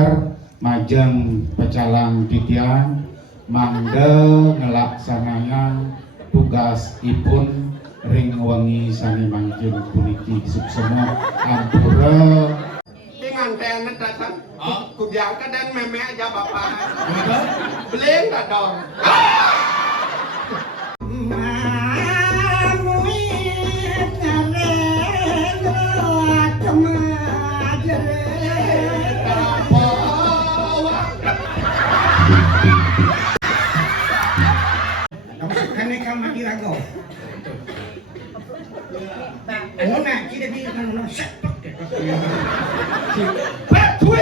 Banjar majeng pecalang titian mangde ngelaksanayan tugas ipun ring wengi sani mangkin puniki suksema ampura dengan tenet datang kudiangka dan meme aja bapak beli nggak dong Oh, nah, kita di mana sepak deh. Betul.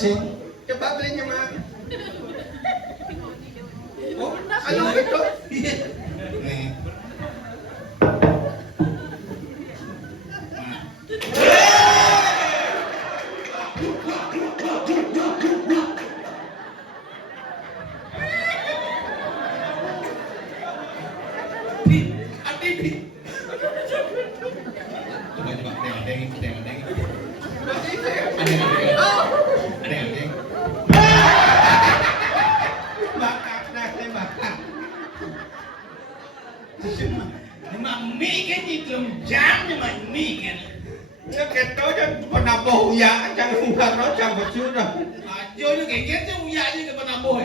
sih. Coba belinya mah. Oh, ayo gitu. Nih. Coba ada yang Bakat dah, saya bakat. nhưng mà Mỹ cái gì thường dám nhưng mà Mỹ cái Nó kẹt tối cho còn nào bầu dạ chẳng không cần nó chẳng một chút rồi. vô như cái kết chứ không dạy như cái phần nào bồi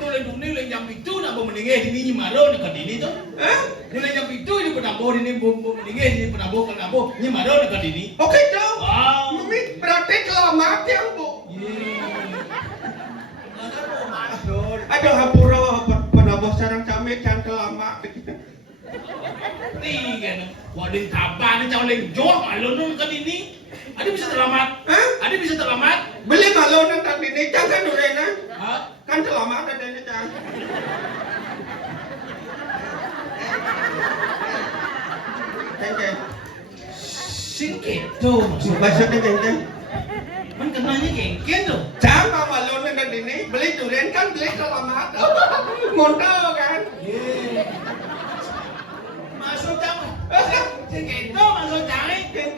tôi lên đúng lên nhầm bị chú nào bồi mình nghe thì đi nhưng mà đâu là cần đi thôi Hả? nhưng lên nhầm bị chú thì phần nào bồi thì nên bồi mình nghe thì phần nào bồi nhưng mà đâu là cần đi Ok đâu? wow Mami praktek lama tiang bu. Ada hapura penambah sarang kami can lama. đi cái quả đình thả ba nó trao lên gió mà luôn nó cần đi ada bisa terlambat Hah? ada bisa terlambat Beli malu nang di ni jangan dulu na. hả Kan lama ada di jangan. Tengke. singkit tuh Bahasa tengke.มันkenanya kengken tuh Jangan malu nang di ni. Beli durian kan beli selamat. Mondal kan. masuk jam singkit tuh masuk jam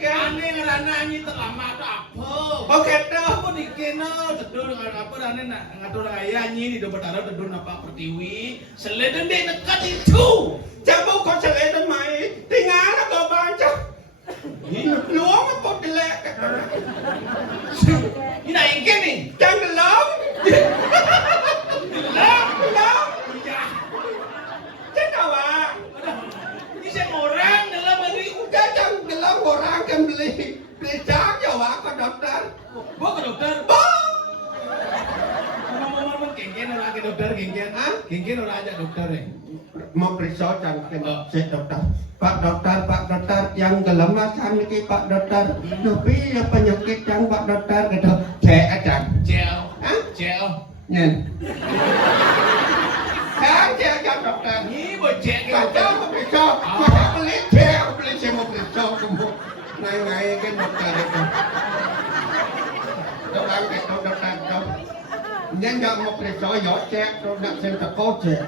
aneh karena ini terlambat apa Oke dah. aku dikena tedur dengan apa aneh nak ngatur ayah ini di dompet taruh tedur napa pertiwi selain dia dekat itu Jamu kau selesai mai. Tinggal kau baca. Luang apa delek. ini nak ingin nih Jangan gelap. lah Gelap. ya Jangan awak. ini saya orang dalam negeri Udah jangan gelap orang kan beli. Beli jam ya awak ke dokter. gua ke dokter Bang. ngomong-ngomong kengken orang ke dokter kengken Hah? kengken orang ajak dokter ya Mau periksa jangan ke dokter. Pak dokter yang gelap macam ni Pak dokter. Tapi ya penyakit yang Pak dokter gitu. Cek aja. treo Hah? treo Nhìn. Sáng cek aja dokter. ini buat cek Kacau mau periksa. Kau beli cek, beli saya mau periksa kamu. Ngai kan dokter itu. Dokter ke dokter dok. Nhân jangan mau periksa ya cek, kalau nak saya tak kau cek.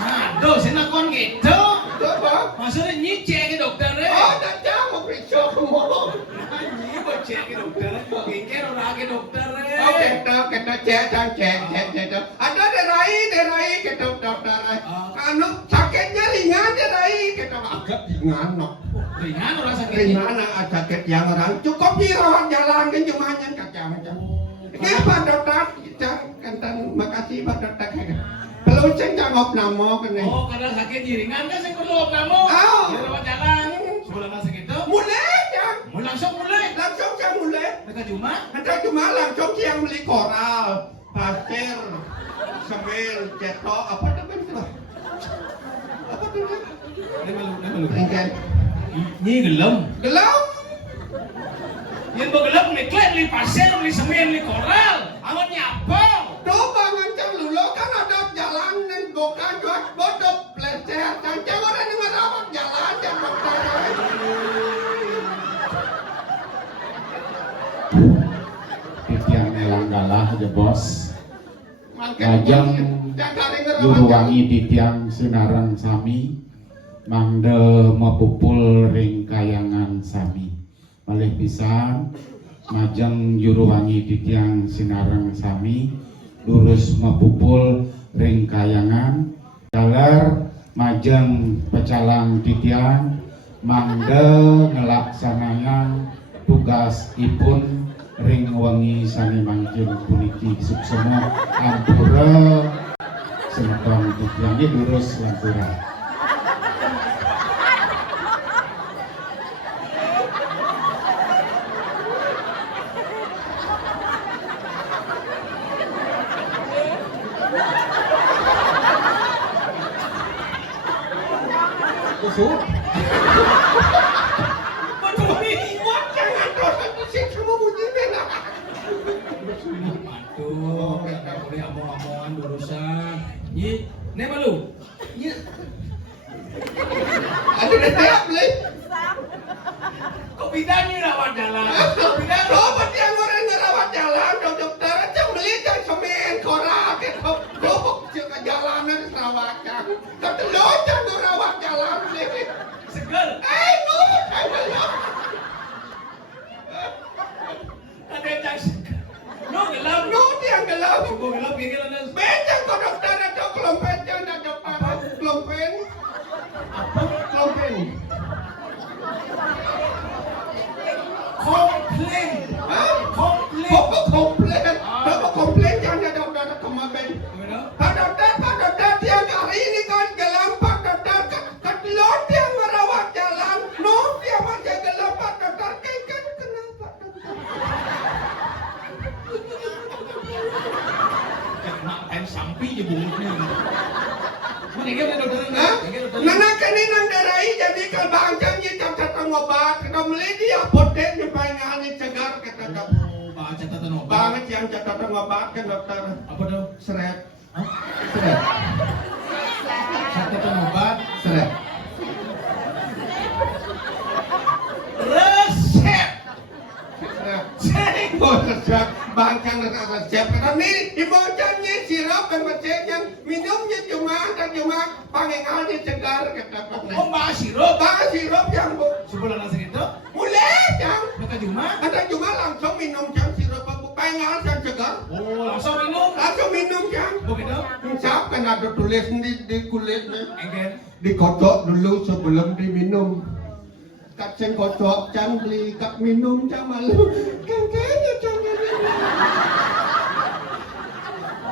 aduh saya kon gitu Apa? maksudnya ini cek ke dokter Oh, ya dah jangan mau periksa kamu. ini buat cek ke dokter kengken orang ke dokter ya Oh, kita cek jangan cek. Ada derai kita dokter. Anu sakitnya ringan derai kita agak ringan no. ringan orang sakit Ringan sakit yang orang cukup dirawat jalan kan cuma yang kacau macam. Kenapa dokter? Jangan makasih Pak dokter. Kalau saya jawab nama kan ni. oh kadang sakit di ringan kan saya perlu kamu Oh. di rawat jalan sebelum masuk itu Mulai jam. mau langsung mulai Langsung saya mulai. dekat rumah Ada cuma langsung yang beli koral, pasir, semen, cetok, apa namanya itu? Apa tu? ini malu Engkel. ini gelem Gelap. yang bergelap beli klen beli pasir beli semen beli koral awalnya apa Coba ngancam dulu kan ada jalan dan bukan buat bodoh plecer. Ngancam orang dengan apa jalan jangan dokter. Titian elang galah aja bos. Makan Lajang jangan dengar Juruwangi titian sinaran sami mangde mapupul ring kayangan sami malih pisan majeng Juruwangi titian sinaran sami lurus mapupul ring kayangan dalar majeng pecalang titian mangde ngelaksanayan tugas ipun ring wengi sani mangkin puniki suksema ampura semeton titian lurus lampura. Kusut. betul ini Buat jangan dosa sih semua bunyi. omong-omongan urusan. Nyi, ne malu. Nyi. Ada tiap beli. Kok bidangnya rawat jalan? Kok bidang Robot yang orang ngerawat jalan, dokter aja beli kan semen korak itu. Robot ke jalanan rawatkan. Tapi lo jangan rawat jalan beli. seger. Nu, belum. Ada yang cak seger. No gelap. Nu dia gelap. Coba gelap gini lah. Becang kok dokter ada kelompet jangan ada apa? Kelompet. Apa? Kelompet. Komplain. Hah? Komplain. Komplain. Bapak komplain jangan ada dokter kemarin. Gimana? Pak dokter, tiap hari ini kan gelap, Pak dokter. Kan lo dia merawat jalan, no dia masih gelap, Pak dokter. Kan kenapa, dokter? Makan sampi je bunganya. Mana dia dokter? Hah? Mana kini nang darai jadi kalau bangkangnya catatan obat, kalau beli dia apotek di pengen cegar kata dokter. Baca catatan obat. Banget yang catatan obat kan dokter. Apa dong? Seret, Hah? seret, Catatan obat. seret. Resep. Seret. Cek. Oh, resep, bangkang resep. Karena ini dibocahnya sirup dan becek yang minumnya cuma pangengal dicegar kata dokter. Oh, mbak sirup. Bah sirup yang bu, Sebulan langsung itu. mulai yang Mereka cuma. ada cuma langsung minum yang sirup pangengal dan cegar. Oh, langsung minum. Langsung minum yang. Begitu. Siapa kan ada tulis di kulitnya. Engken. Dikocok dulu sebelum diminum. Kat sing kocok cang beli kat minum cang malu. Kan kayaknya cang minum.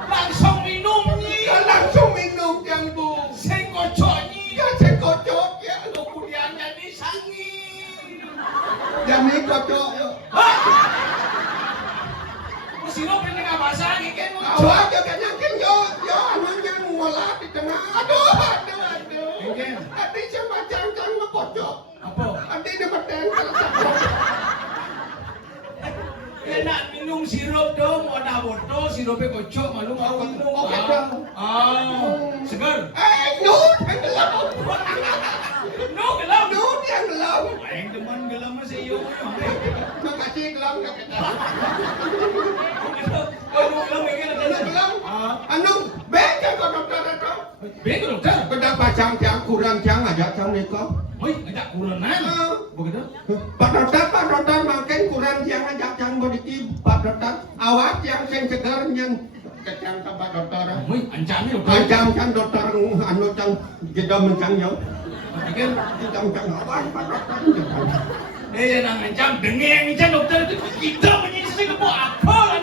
Langsung minum ni. Kan langsung minum cang bu. Sing kocok ni. Kan sing kocok ya. Kemudian jadi sangi. Jadi kocok yo. Sirup ini nggak basah, ngeken muncul. Awak yo kan yakin yo anunya ngolah di tengah. Aduh. Engken. Adi sama cang mah kocok. Apa? Adi dia beten kalau Enak minum sirup dong, ada botol sirupnya kocok, malu mau minum. Oke, dong. Segar. nu gelap. No gelap. Nu dia gelap. Aing teman gelap masih iyo. Makasih gelap enggak kata. Oh, gelap begini Gelap gelap. Anu, beca kok dokter itu. Bego dokter. Bedak pacang jang kurang jang aja jang niko. Oi, ngajak kurenan. Begitu. Pak dokter makin kurang jang aja jang bodiki. Pak dokter, awak yang sing segar yang kecang ke Pak dokter. Oi, ancamnya dokter. Kacang kan dokter anu jang kita mencang yo. Pikir, Kita mencang awak Pak dokter. nang ancam dengeng ancam dokter itu kita menyisir ke apa lah.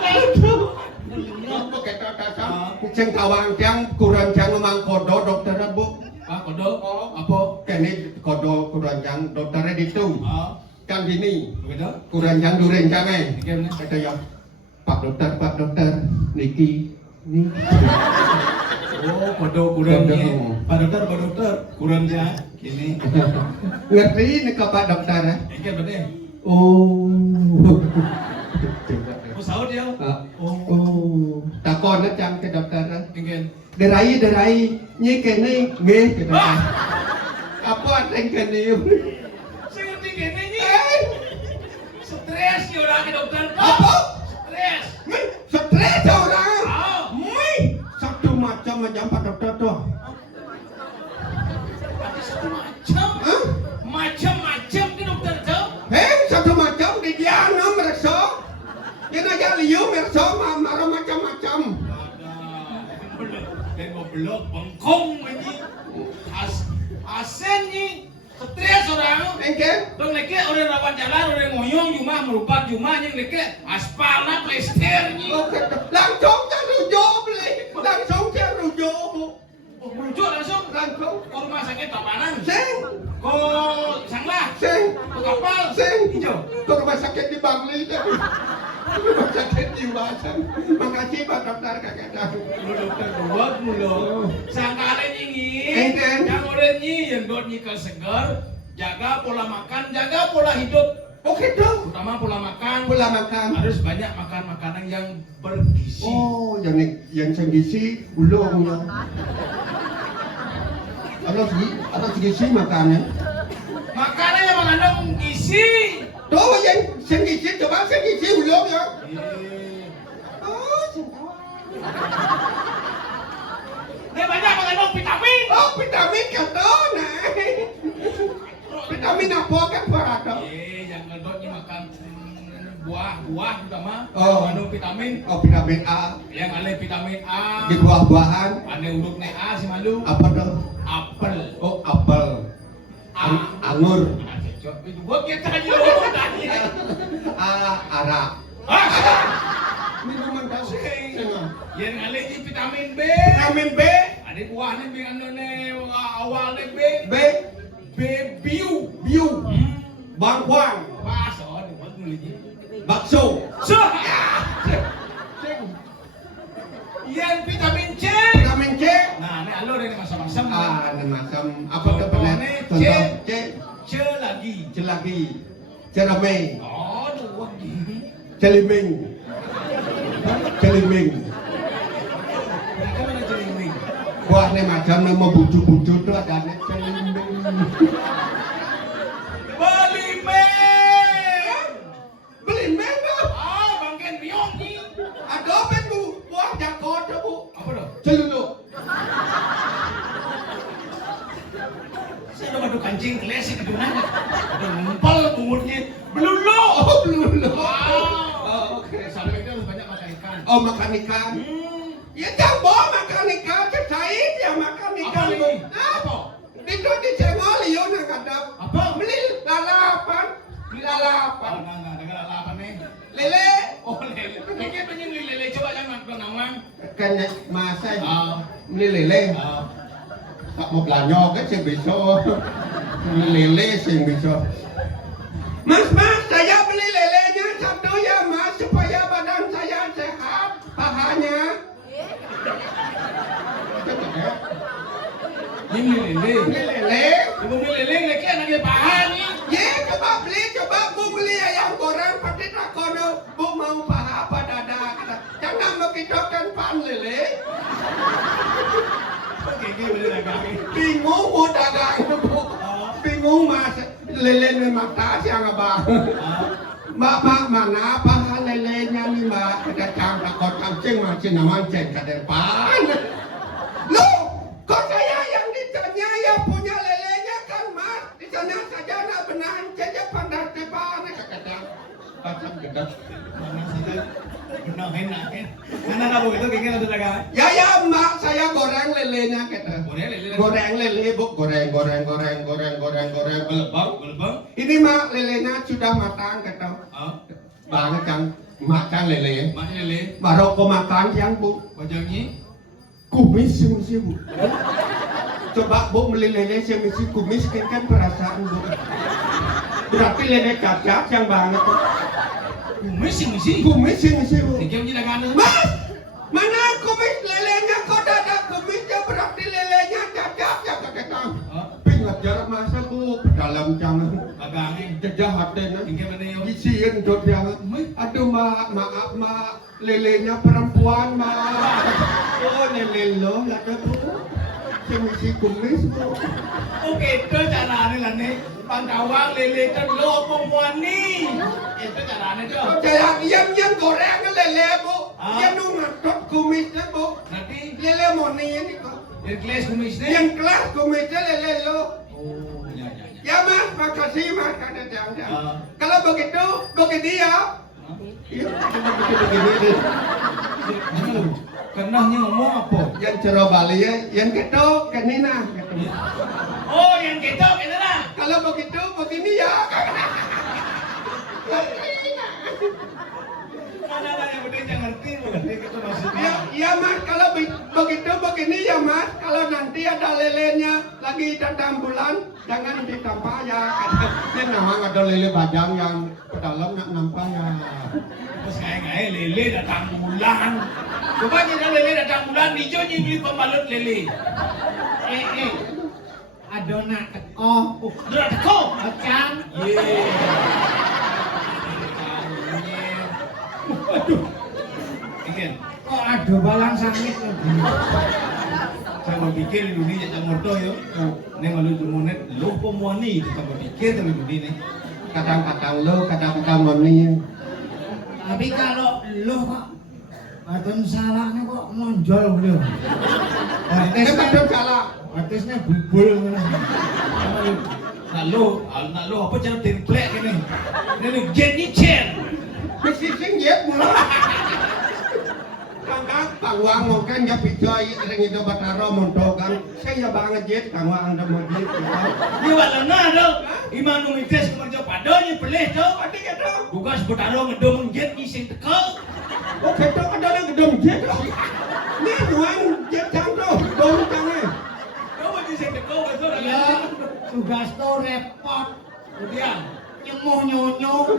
Apa kata kata sing kawang jang kurang jang mangkodo dokter bu. Ah, kodok. Apa? Kene kodo kurang jang dokternya ditu. Kan gini, Begitu. kurang jang duren jangan. Pikir, Kata ya, Pak dokter, niki. oh, kodok kurang Kodok. ni. Pak dokter, kurang ya. Kini. Ngerti nih ke Pak dokter? Pikir betul. Oh. Oh, sahut dia. Oh. Takon na jang ke dokter. Pikir. Derai, nyi kene nggih ke dokter. Apa yang kene? Saya ngerti gini ni. Eh, Stres ni orang ke dokter. apa? Stres. Stres orang. Ah. Mui, satu macam Pak dokter tuh. Satu macam. Hah? Macam-macam ke dokter tu. Satu macam di dia merasa. Kita aja liu merasa marah macam-macam. Dan belok bengkong lagi. Asen ni stres orang. Engke? Dong leke orang rawat jalan orang ngoyong cuma merupak cuma yang leke aspalnya plester ni. Langsung ke rujuk beli. Langsung ke rujuk. Oh, merujuk langsung Langsung. ke rumah sakit Tabanan. Sing. Ke Sanglah. Sing. Ke kapal. Sing. Hijau. Ke rumah sakit di Bangli. Rumah sakit jiwa. Makasih Pak dokter kakak tahu. Dokter buat mulu. Sangkala ini. Engken. Yang orang ni yang dot ni segar. Jaga pola makan, jaga pola hidup. Oh gitu. Terutama pola makan. Pola makan. Harus banyak makan makanan yang bergizi. Oh, yang gizi ulung ya. Ada gizi makannya. Makanan yang mengandung gizi. Tuh yang gizi coba yang gizi ulung ya. Oh, Dia banyak mengandung vitamin. oh vitamin kata nah. Vitamin apa kan berada? Yang kedua makan buah terutama Oh. mengandung vitamin. Oh vitamin A. Yang ada vitamin A. Di buah-buahan. Ada urutnya A si malu. Apa tuh? Apel. Oh apel. Anggur. Itu gua kita aja dulu tadi. Arak. Minuman kau. Yang ada di vitamin B. Vitamin B. Ada buahnya mengandungnya awalnya B. B. B biu. Biu. Bangkuang. Pas oh buat nulis. Bakso. Yang vitamin C. Vitamin C. Nah, ini alur ini masam-masam. Ini macam apa tuh benar? Contoh C. C lagi. C lagi. Cerame. Oh, dua gini. Celiming. Celiming. Mereka mana celiming? Buahnya macam nama bucu-bucu tuh ada celiming. Belimen. Belimeng tuh. Ah, bangken biong ni. Ada apa bu? Buah jago tuh bu. Apa dah? Celuduk. Saya udah madu kancing klasik itu nanya. Udah ngumpul umurnya. Belulu. Oh belum. Wow. Oke, sampai itu harus banyak makan ikan. Oh makan ikan. Ya jangan makan ikan. Saya ya makan ikan Apa bu. ini? Apa? Itu di cengol yo nak ada. Apa? Beli lalapan. Beli lalapan. Oh, nah, dengar apa nih? Lele. Oh, lele. Kayaknya pengen beli lele coba jangan makan nawang. Kan masa Ah, beli lele. ah. Tak mau belanja kan saya bisa. Beli lele saya bisa. Mas, saya beli lelenya satu ya mas supaya badan saya sehat pahanya. Ini beli lele. Beli lele. Ibu beli lele, lagi anak dia paha nih. Ye, coba bu beli ayam goreng pasti tak kono. Bu mau paha apa dada kata. Jangan begitu kan pan lele. Kayaknya beli dagang. Bingung mau dagang itu bu. Bingung mas lele ni mata siang abang. Mak mana paha lelenya ni mak ada cang takut kancing macam nama ceng ke depan. Loh, kok saya yang ditanya ya punya lelenya kan mas? Di sana saja nak benahan saja pandang depan kata macam gedek. Mana saja benar enak. Mana kamu itu kayaknya ada dagang. Ya mak saya goreng lelenya kata. Goreng lele. Goreng lele bu, goreng belebang. Gelbang. Ini mak lelenya sudah matang kata. Ah, Bang kan makan lele. mana lele? Baru kau makan siang bu, Wajahnya. kumis mesti bu. Coba bu beli lele saya mesti kumis kan perasaan bu. Berarti lele cacat yang banget. Misi. Kumis mesti bu. Tiga punya dagangan. Mas, mana kumis lelenya kau dah ada kumisnya berarti lelenya cacat ya kata. Ah, Pingat jarak masa bu dalam jangan dagangnya. kejahatan. Tiga mana yo? Isian dot yang aduh maaf lelenya perempuan oh lele lo ada bu semisi kumis bu Oke, itu caranya lah nih. Pangkawang lele terlo perempuan nih. Itu caranya tuh. kayak yang goreng lele bu Ah. yang ngatot kumisnya bu Nanti lele moni ini kok yang kelas kumis nih. yang kelas kumisnya lele lo Oh, ya. ya mas makasih mas kata jangan Ah. kalau begitu begini ya iya begini Karena ngomong apa? yang cerah Bali ya yang ketok kanina gitu. Oh, yang ketok itu lah. Kalau begitu begini ya. Mana lah yang penting jangan ngerti, mengerti itu maksudnya. Ya mas, kalau begitu begini ya mas. Kalau nanti ada lelenya lagi datang bulan, jangan ditampah ya. Ini memang ada lele bajang yang ke dalam nak nampak ya. Terus kayak lele datang bulan. Coba aja lele datang bulan, hijau beli pembalut lele. Adona teko. Udah teko. Ocang. Yeay. Ikan. Kok ada balang sangit lho. Sama pikir Indonesia jangan ngorto yo. Neng malu monet lo pemuani itu sama pikir sama Indonesia. Kadang-kadang lo, kadang-kadang moni. Tapi kalau lo kok badan salahnya kok nonjol beliau. Ini kadang salah. Batisnya bubul ngono. Nak lo apa cara template ini? Ini Jenny Chen. Mesti singgit mula. Kangkang pangwang mungkin ya pijai ring itu bataro montokan. Saya banget jet kangwang anda mau jet. Ni wala na daw. Imanu mites kumarja padanya peleh daw. Adi kata. Bukas betaro ngedom jet ni sing teko. Oh kita ada yang gedung jet. Ni nuang jet canto. Dong cange. Kau ni sing teko betul Ya, tugas to repot. Kemudian Nyemuh nyonyo.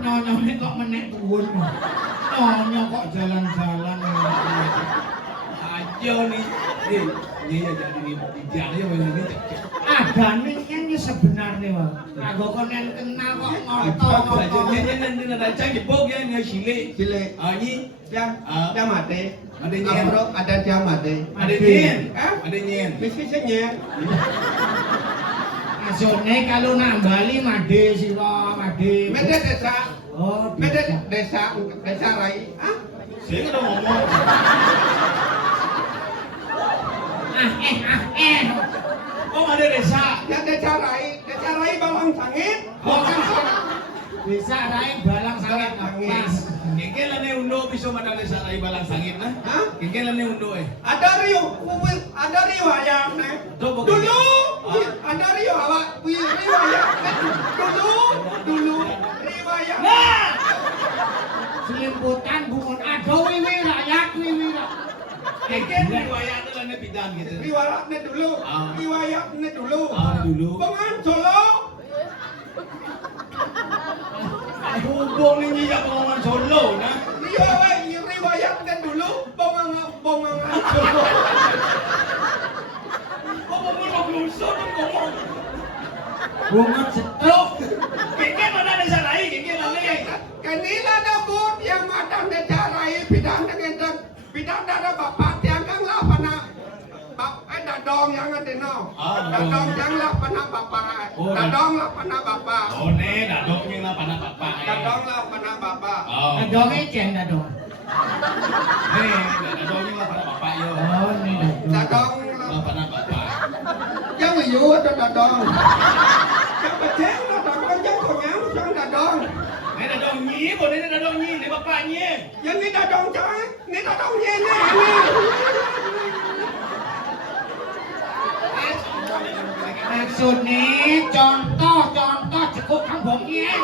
Nyonyo ini kok menek tuwun. Nyonyo kok jalan-jalan. aja nih. Ni ya jadi ni bijak ya ini. Ada nih yang sebenarnya wah. Aku konen kenal kok ngotot. Ni ada cang jebok ya ni sile. Sile. Ni Jam. Jam mati. ada nyen. Bro ada jam mati. Ada nyen. Hah? Ada nyen. Mesti singgit. Asone kalau nak Bali made siwa made. Mede desa. Oh, Mede bisa. desa rai. Hah? Saya kan dah ngomong. Oh ada desa. Ya desa rai balang sangit. Bukan Bisa rai balang sangat pas. Kengkel lah ni undo bisa madang desa rai balang sangit nah. Hah? Kengkel lah ni undo Ada riwayat nih. Coba Dulu ada riwayat dulu riwayat. Nah. Selimputan bukan ada wiwi rakyat wiwi. Kengkel riwayat tu lah ni bidan gitu. Riwayatnya dulu. Ah. Riwayatnya dulu. Dulu. Pengan Solo. Hubung ni ya pengawan Solo nah. Riwayatnya dulu. Pengan Solo. Oh ngomong blusur ngomong. Bunga setruk. Kengkel mana desa rai kengkel lah ni. Kanila ada bud yang matang desa rai bidang dengan bidang ada bapak tiangkan lah pana dadong yang ada no. Dadong yang lah pana bapak. Dadong lah pana bapak. Oh ni dadong ni lah pana bapak. Dadong lah pana bapak. Oh. Dadongnya ceng dadong. Ni dadong ni lah pana bapak yo. Oh, ni dadong. Dadong Lah pana bapak. yang iu ada dadong. Yang beceng lah dadong yang konyang yang dadong. Ni dadong ni, boleh ni dadong ni bapak ni. Yang ni dadong cai, ni dadong ni. Maksudnya contoh cukup kampungnya.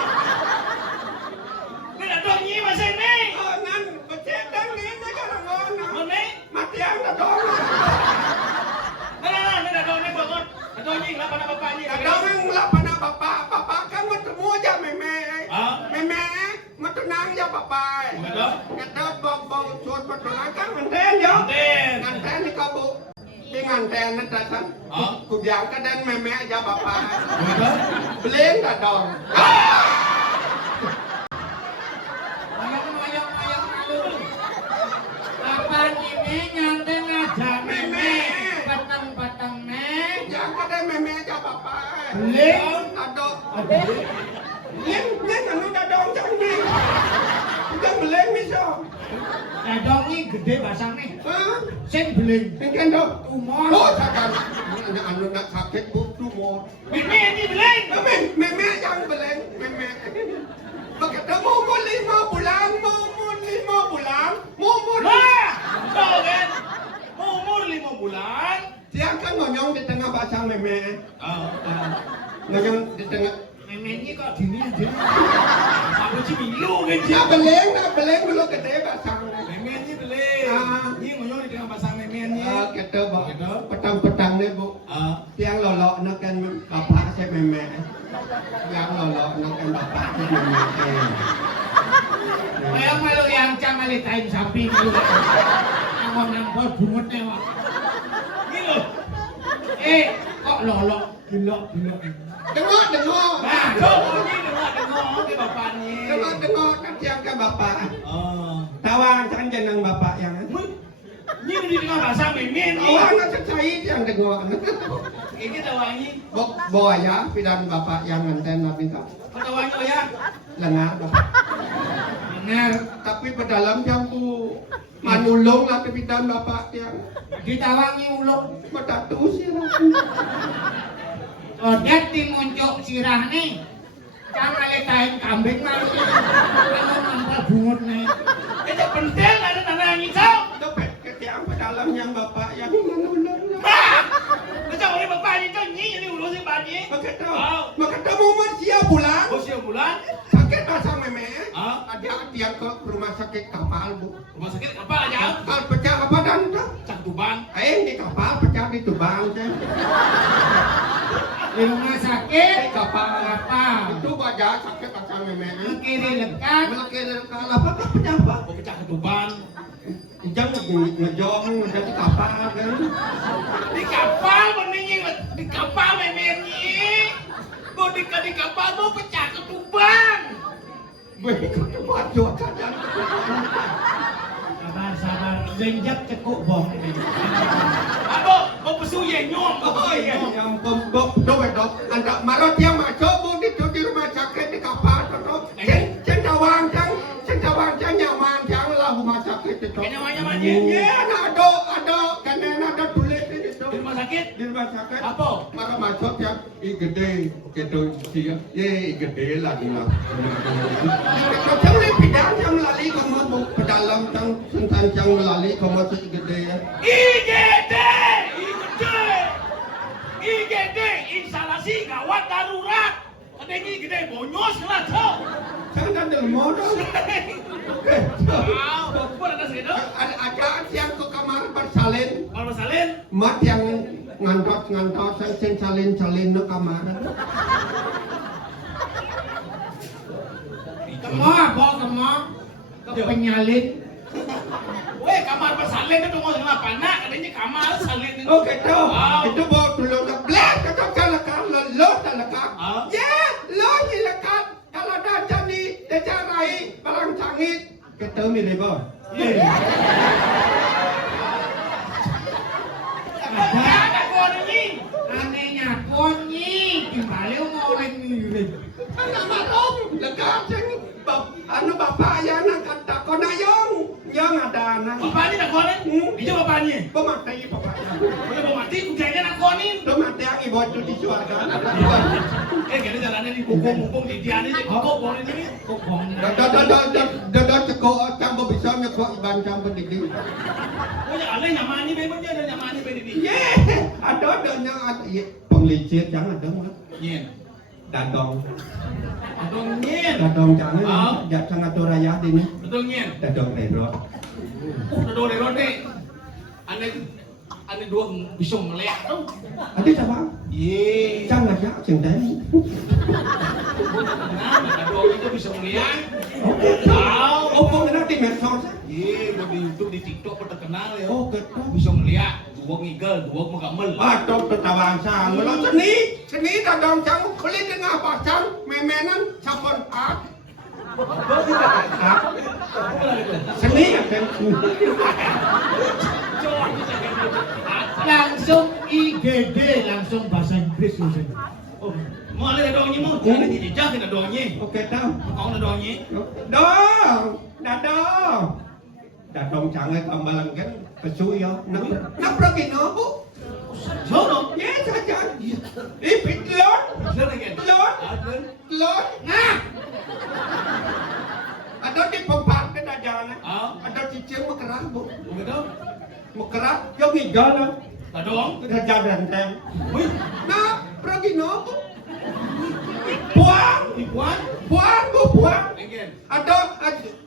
Ni dadong ni masa ni. Oh nan beceng dan ni kalau ngono. Mana? Mati yang dadong. Nah, ni dadong ni bangun. Dadong ni lah pana bapak ni. Dadong yang lah pana bapak. Bapak kan bertemu aja meme. Meme metunang ya bapak. Betul? Kata bau suat metunang kan nganten ya. Nganten ni kabu. Di nganten na dasan. Kudyang ka dan meme aja bapak. Betul? Beleng dadong. Ayang Kapan ini nyanten aja meme. Peteng-peteng nek. Yang ka dan meme aja bapak. Beleng. Dadong. Yang anu dadong jangan ni. Jangan beleng miso. Dadong ini gede basangnya. Hah? Sing beleng. Engken dong. Tumor. Oh, takkan. Anu nak sakit bu tumor. Meme ni beleng. Meme yang beleng, meme. Begitu umur 5 bulan, umur 5 bulan, umur. Wah! Tahu kan? Umur 5 bulan. Tiang kan ngonyong di tengah basang meme. Oh. Ngonyong di tengah. Meme ini kok dini aja. Aku cimilu kan Nak beleng dulu gede basang. Meme ni beleng. Ni ngoyo di tengah pasang meme ni. Kita bawa petang-petang ni bu. Tiang lolok nak kan bapak saya meme. Tiang lolok nak kan bapak saya meme. Kaya malu yang camalitain sapi malu. Anggon nampol bungutnya wak. Ni loh. Kok lolok? Gilok. Dengok. Nah, ini dengar ke bapaknya. Dengok kan siang ke bapak. Oh. Tawang jangan jeneng bapak yang. Ini di tengah bahasa memen ni. Awak nak cecai yang dengok. Ini tawangi. Bawa ya pidan bapak yang nganten nabi tak. Kau tawangi ya. Lengar bapak. Benar. Tapi pedalam yang ku manulung lah pidan bapak yang. Ditawangi ulung. Matatu sih lah. Odet dimuncuk sirah nih. Jangan letain kambing malu. Kamu nampak bungut nih. Itu penting ada nangis kau. Dompet ketiang pedalam yang bapak yang manulung. Macam orang bapak ni tu ni ini urusin bani. Maketemu manusia pulang. Usia bulan. Sakit pasang meme. Ah. Ada dia ke rumah sakit kapal bu. Rumah sakit apa aja? Kapal pecah apa dan tak? Cak Tuban. Di kapal pecah di Tuban kan. Di rumah sakit. Di kapal Apa? itu wajah sakit pasang meme. Kiri lekat. Melakir kapal apa pecah apa? Oh pecah ke Tuban. Jangan ngejong di kapal kan. Di kapal mendingin di kapal memennya. Kau di kapal mau pecah ke Tuban. Begitu wajah saja. Sabar. Genjak cekuk bong. Aduh, mau pesu ye nyom. Oh iya, yang pembok dok. Anda marot yang masuk bu di rumah sakit di kapal tu. Cendawang jang nyaman jang lah rumah sakit itu. Nyaman ye. Ya, ada ada tulis di situ. Di rumah sakit. Di rumah sakit. Apa? Maka masuk yang gede gitu dia. Ye gede lagi lah. Macam ni bidang yang melalui kamu pedalam yang melalui kamu tu gede ya. IGD instalasi gawat darurat. Ada ini gede bonyos lah tu. Jangan ada modal. Wow, apa ada segitu? Ada yang ke kamar bersalin. Kalau salin, Mat yang ngantot sen salin ke kamar. Kemo. Penyalin. weh kamar bersalin itu mau kenapa? Nak, adanya kamar salin itu. Oh gitu. Itu bawa dulu nak blek kata kalau lo tak lekat. Ya, lo ni lekat. Kalau dah jadi rai barang sangit. Kita milih bawa. Ada kau ni. Anehnya konyi. Kembali ngoleh mirip. Anak marom lekat sini. Bapak ya nak kata kau nayong. Yang ada anak. Bapak ni nak kau ni? Dia bapaknya. Pemati bapaknya. Boleh bawa mati, kucingnya nak kau ni. Pemati yang ibu itu di suarga. Kena jalannya di pupung di dia ni, kok boleh ni? Kok bong. Dah cekok campur bisa nyekok iban campur didi. Oh ya, ada nyaman ni, memang dia ada nyaman ni pada dia. Ye, ada yang ada penglicit yang ada mah. Nyen. Dadong Betul jangan jak sangat raya ini. Betul nyen. Dadong rero. Betul rero ni. Ane dua bisa melihat tu. Ada siapa? Ye. Jangan jak cintai. Nah, dua itu bisa melihat. Tahu. Oh, pengen di medsos. Ye, di YouTube, di TikTok terkenal ya. Oh, betul. Bisa melihat. Dua ngigel, dua mengamel. Aduh, ketawasa. Mula seni dadong jang kulit dengan pasang memenan sabun ak. Seni kan? Langsung IGD, langsung bahasa Inggris usin. Oh, mau ada dongnya mau? Ada di jejak ada dongnya. Oke, tahu. Kau ada dongnya? Dadong. Dadong jangan kambalan kan pesu ya. Nak pergi bu? Jodoh. Ya saja. Ipit telur. Telur lagi. Telur. Nah. Ada di pempat ke dajangan. Ada cicing mekerah bu. Begitu? Mekerah. Yo gigana. Dadong. Kerja benteng. Wih, Nah pergi bu? Buang. ibuan. Buang bu buang. Lagi. Ada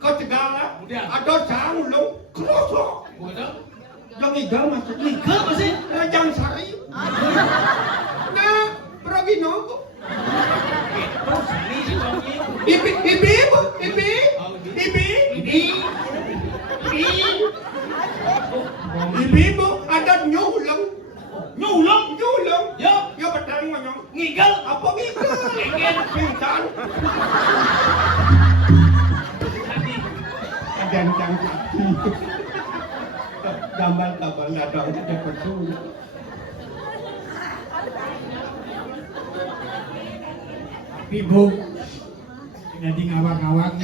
kau segala. Kemudian? Ada janglung. Kerosok. Begitu? Yang igal masuk. Ikan masih. Rajang sari. Nah, pergi bu. Terus ini si dongnya. Ibi bu. Ibi. Ibi bu. Ada nyulung. Nyulung. Nyulung. Ya. Ya betul ngomong. apa mikir? Ingin Pingsan. tadi. Kencang kaki. Gambar datang ke persun. Tapi Bu, jadi ngawang-ngawang.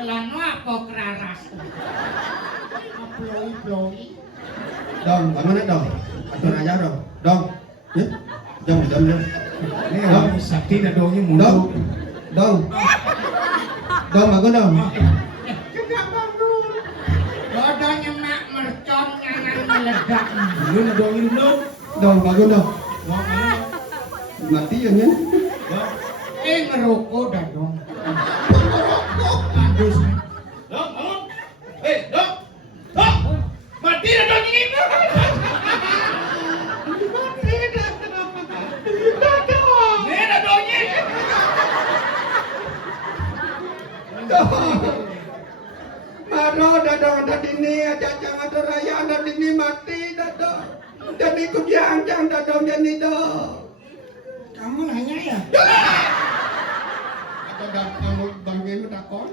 Celana apa keraras? Ploi-ploi. Dong, bagaimana dong? Atur aja dong. Dong. Ya? Dong, dong, dong. Ini orang sakti dan dongnya mundur. Dong. Dong. Dong, bagus dong. Juga bagus. Bodohnya mak mercon nyangan meledak. Lu dongin dong. Dong, bagus dong. Dong, Mati ya nih. ngerokok dah dong. Andus. Dong, bangun. Dong. Dong. Mati dah dong ini. Maro dadong ada dini aja jangan ada raya ada dini mati dadong. Jadi kudiang jang dadong jadi do. Kamu nanya ya? Atau kamu bangin takon.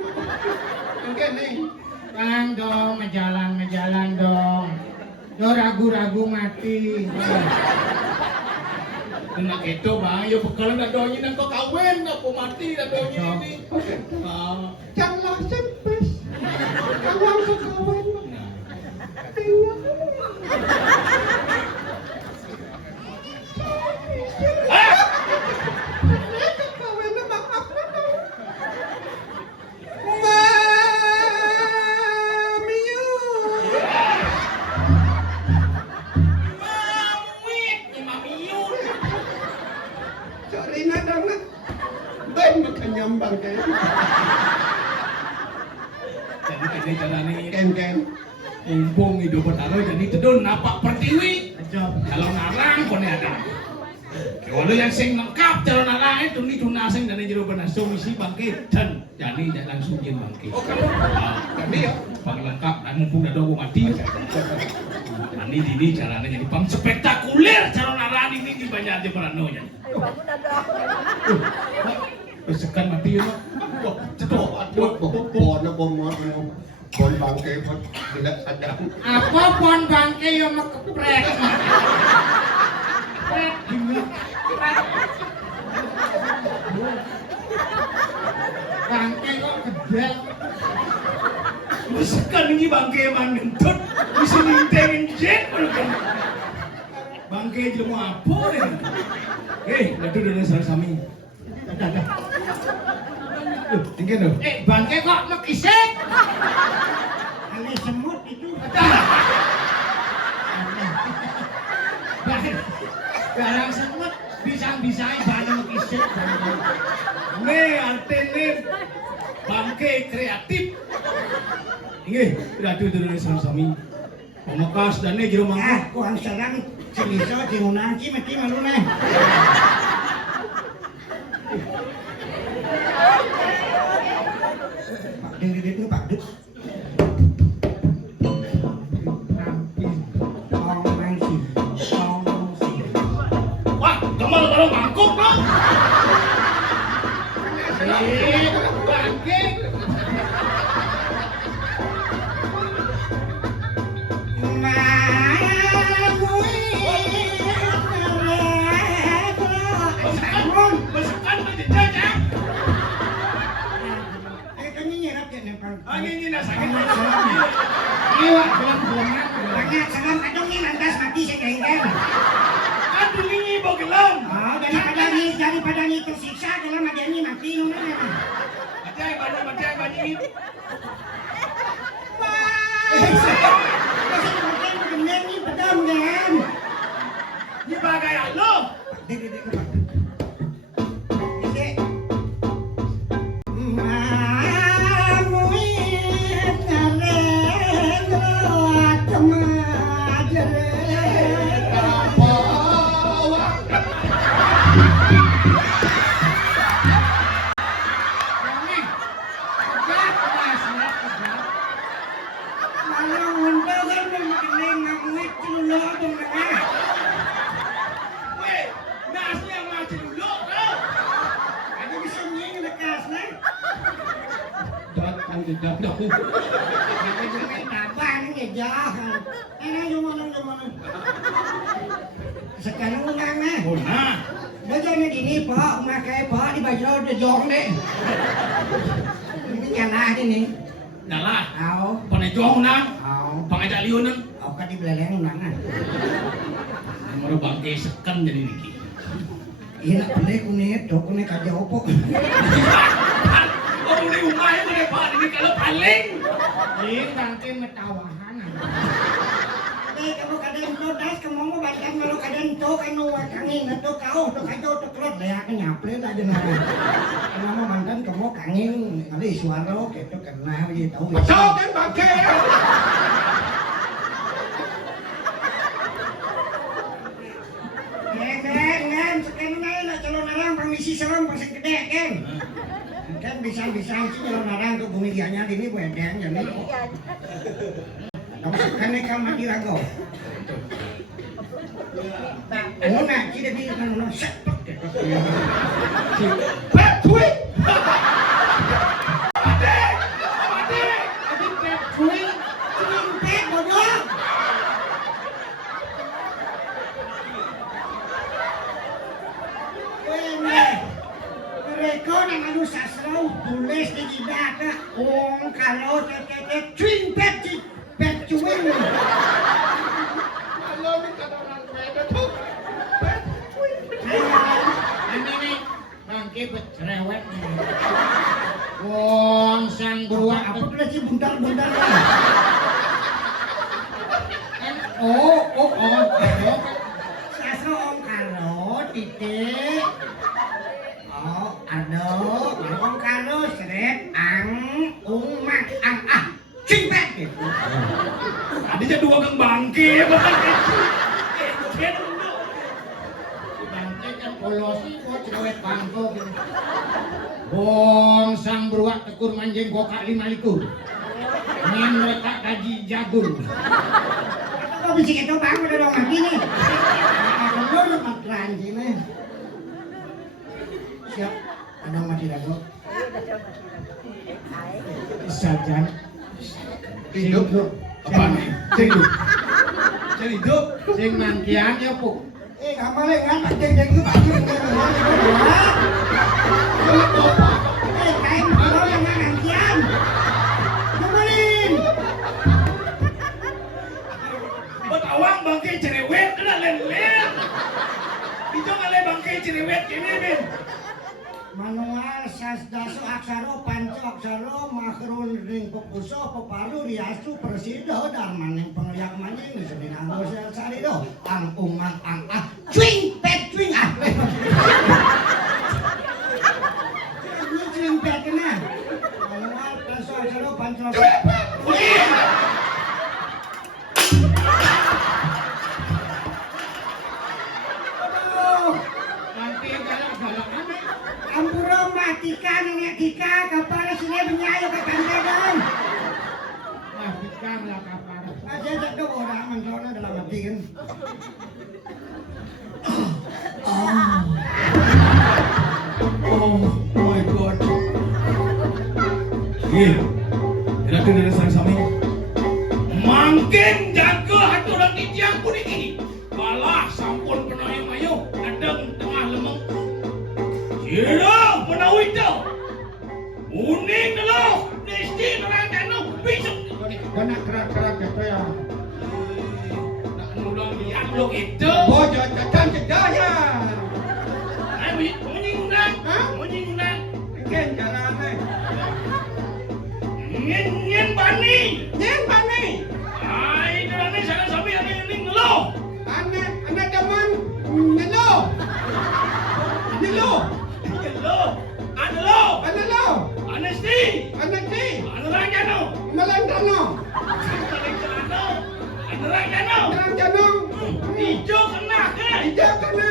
Oke nih. Jalan dong, ngejalan dong. Yo ragu-ragu mati. Nak itu bang, yo bekalan dadonya nang kau kawin, aku mati dadonya ini. Ah, Janganlah sempes. Kalau kekawin. Tinggal. Kekawin maaf dong. Mamiu. mamit, ni mamiun. Sorry na dong na. Ben makanyambang kayo. Jadi kene carane Ken. mumpung hidup bertaruh jadi tedun napak pertiwi. Job. Kalau narang kone ada. Kalau yang sing lengkap calon narang itu nih tuna sing dan jero benaso misi bangke dan jadi langsung jin bangke. Oh kamu. Tadi ya. Bang lengkap dan mumpung ada gua mati. Ini dini caranya jadi bang spektakuler calon narang ini di banyak aja peranonya. Besekan mati ya. Wah, cedok aduh. Bon bangke pot tidak sadar. Apa pon bangke yang mekeprek? Prek gini. Bangke kok gedel. Besekan ini bangke emang ngentut. Bisa nintengin jet. Bangke jadi mau apa nih? Itu udah salah sami. Tinggal dong. Bangke kok mekisik? Aneh semut itu. Barang semut bisa-bisanya barang mekisik. Nih artinya bangke kreatif. Ingat, itu udah salah sami. Pemakas dan nih jero mangkuk. Aku ang sarang siliso tingunang ki mati malu na. Pak Ding itu Pak Ding. Wah, kamu kalau mangkuk dong. Bangke. Besekan berjejak. Kami nyerap ya nempel. Ini sakit. Iya, belum-belum. Banyak sangat kadang ni lantas mati segenggen. Aduh ini bogelam. Oh, daripada ni tersiksa dalam ada ni mati nuna. Macam banyak ini. Kasi mungkin benar ni pedam kan. Ini bagai lo. Dek. Dek. Mamui narendra atmajre. Weh, nasi yang macam dulu. Ada bisa nyanyi lekas nah. Datang tidak dong. Abang ni jahat. Mana. Sekarang unang na. Oh nah. Bagaimana na dini po, makai po di baju de jong de. Ini nyala ni. Nalah. Au, Panai juang nang. au. Pangajak liun nang. Au ka di beleleng unang ah. Nomor bangke sekan jadi niki. Ina pele kunit, do kunit kaja opo. Oh ini rumah yang ada pak ini kalau paling. Ini bangke metawahan. Eh, kamu kadang prodas, kamu mau badan kalau kadang to kanu wakangin atau kau to kajo to klot leak nyaple ta jenah. Kamu mantan kamu kangin kali suara gitu kena begitu tahu. Masuk kan bangke. Ngen, sekarang na calon narang permisi salam pasang gede kan. Kan kan bisa-bisa sih kalau narang ke bumi gianya ini wedeng jadi. Kan ini kan mati rago. Oh nah, kita di kan sepak. Cuy. Tulis di jidata om kalau tete cuing pet cuing. Halo ni kadang beda tuh. Ini nih bangke cerewet nih. Wong sang beruang apa tuh sih buntar-buntar kan? Oh. Sasro om kalau titik. Oh, aduh, om kalau seret ang mak ang cimpet gitu. Tadinya dua kang bangke, bangke kan polosi kok cerewet bangko gitu. Bong sang beruak tekur manjing kokak 5 likur. Ngan mereka gaji jagung. Kok bisa gitu bang udah dong lagi nih. Aku udah matran sini. Siap, ada mati dago. Sajan. Hidup. apa nih? Cing hidup. Sing mangkian ya pu. Kamale ngan jeng-jeng itu baju kain kalau yang mangkian. Kemarin. Buat awang bangke cerewet kena lele. Itu ngale bangke cerewet ini ben. Manual sasdasu aksaro panco aksaro makrun ring pepuso pepalu riasu presido darman yang pengliak maning disebut anggota sari do ang umang ang cuing pet cuing ini cuing pet kena manual panco aksaro panco Ampuro matikan ini Dika kapara sini benyayo ke kandadan. Matikan lah kapara. Aja jatuh orang menjona dalam hati kan. Oh my god. Iya. Kira dari sami. Mangken jaga aturan di tiang pun ini. Balah sampun penayu mayu adem tengah lemeng. Kira penahu itu. Uning dulu. Nesti nerang kanu. Besok. Banyak kerak-kerak gitu ya. Nak nulang yang lo itu. Oh, jangan cedaya. Ayo, menyinggungan. Hah? Menyinggungan. Ken jalannya. Nyen bani. Nyen bani. Ay, darane sana sabi ada yang dulu. Anak teman nelo. Nelo. Hello. Adelo. Anelo. Anesti. Anati. Anurangano. Malandrano. Anurangano. Andrano. Ijo kena ke? Ijak kena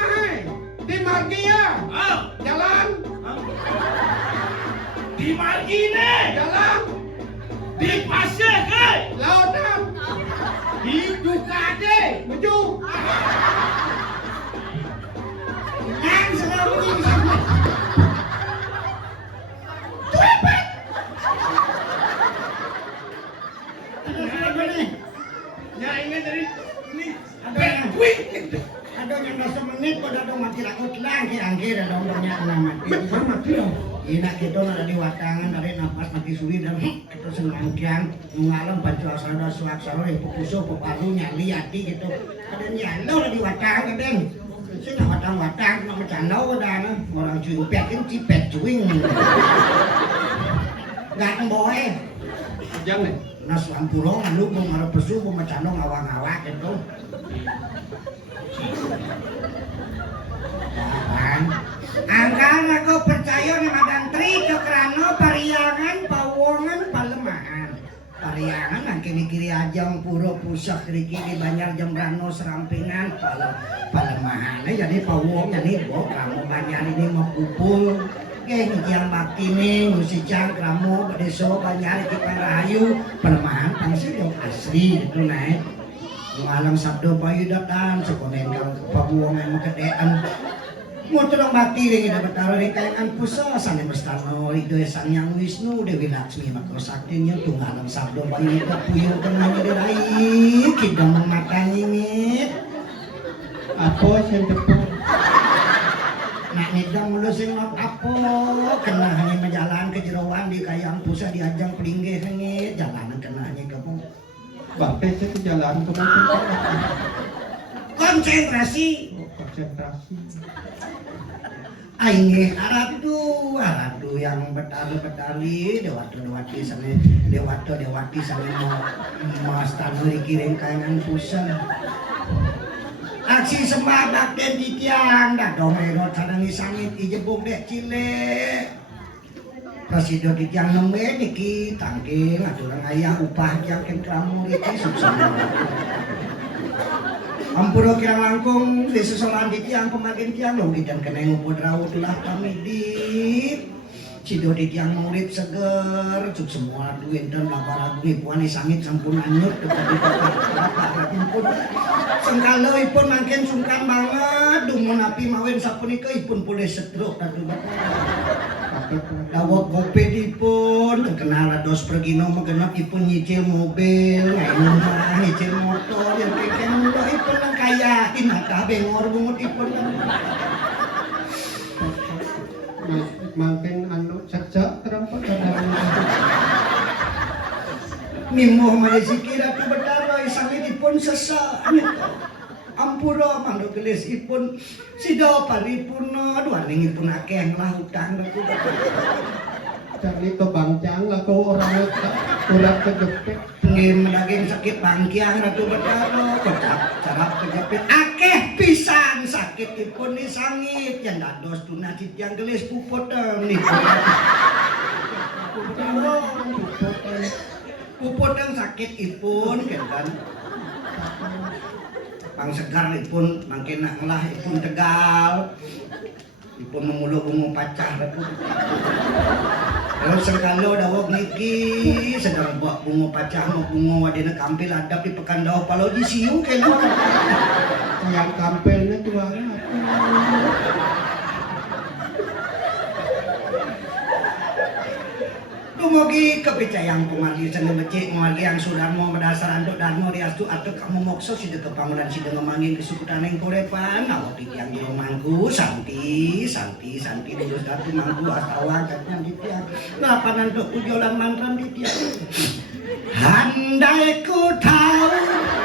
di Margia. Ah, Jalan. di Margine. Jalan. Di Pasir ke? Lautan. Di Dukade. Maju. Yang sedang begini. Ya ingat dari ini. Ada yang Quick. ada yang 10 menit pada dong mati lakut lagi angkir ada banyak mati. Mati dong. Ina kita ada di watangan dari napas mati suri dan itu semangkian mengalam baju asal suaksara yang pepuso pepalu nyali hati gitu ada nyalo di watangan kadang sih watang nama candau ada orang cuing pet ini cipet cuing nggak boy Jangan. nas lampurong lu mau ngarep pesu mau candau ngawang-ngawak gitu angkara kau percaya nih madang tri kekrano pariangan pawongan palemahan pariangan nang kiri ajang puro pusat kiri banjar jembrano serampingan palemahannya jadi pawong jadi kamu banyak ini mau kupul Oke, yang bakti nih, musicang, kramu, bedeso, banyak, kita rahayu, pelemahan, pangsil yang asli, gitu naik. Malam Sabdo payu datang, sekonen kang pabuang yang kedean. Mau terang bakti ring ida betaro ring kayangan pusa, sana bestano ring sang yang Wisnu, Dewi Laksmi, makro saktinya tuh malam Sabdo payu ida puyung kenanya dirai, kita memakan ini. Apa sing depan? Nak nidang mulu sing not apa, kena hanya menjalan ke jeroan di kayang pusat di ajang pelinggih ngit, jalanan kena hanya ke pun. Bapak saya ke jalan kemana? Konsentrasi. Konsentrasi. Aingeh aradu yang betali dewati sana dewati sana mau stanu dikirim kayangan pusat. Aksi sembah dan ditiang dah domero tanang sangit ijebuk dek cile. Prasido ditiang nembe niki tangking aturang ayah upah yang kentramu iki suksana. Ampuro kirang langkung di susulan ditiang pemakin tiang dong dan kena ngupud raut lah kami di Cido ditiang murid seger cuk semua duit dan lapar aku ipuan sangit sampun anyut dekat pun sengkalo ipun makin sungkan banget dumun api mawin sapunika ipun pulih stroke tadu dawok kopi dipun terkenal dos pergino magenap ipun nyicil mobil ngayon nyicil motor yang keken muda ipun nang kaya tinaka bengor bungut ipun Makin anu sejak terang kadang Mimo mazikir aku betaro sangitipun sesa ampura mandu gelis ipun sida paripurna duaningipun akeh lah utang aku jadi kebancang lah kau orang kurang kejepit ngim daging sakit bangkiang ratu betaro kocap carap kejepit akeh pisan sakitipun ni sangit yang dados tunacit yang gelis pupoteng nih pupoteng sakit ipun kan pang segar ipun mangkin nak ngelah ipun tegal ipun mengulu bungu pacar kalau sekalo dawog niki sedang buat bungu pacar mau bungu wadina kampil adap di pekan dawog palau di siung kena yang kampelnya tuh Dumugi kepercayaan kumari sana becik mawagi yang sudah mau berdasar anduk dan mau diastu atau kamu mokso sida kepangulan sida ngemangin kesukutan yang korepan awak yang di mangku santi lulus datu mangku astawan katanya di tiang lapanan untuk ujolan mantran di tiang handai ku tahu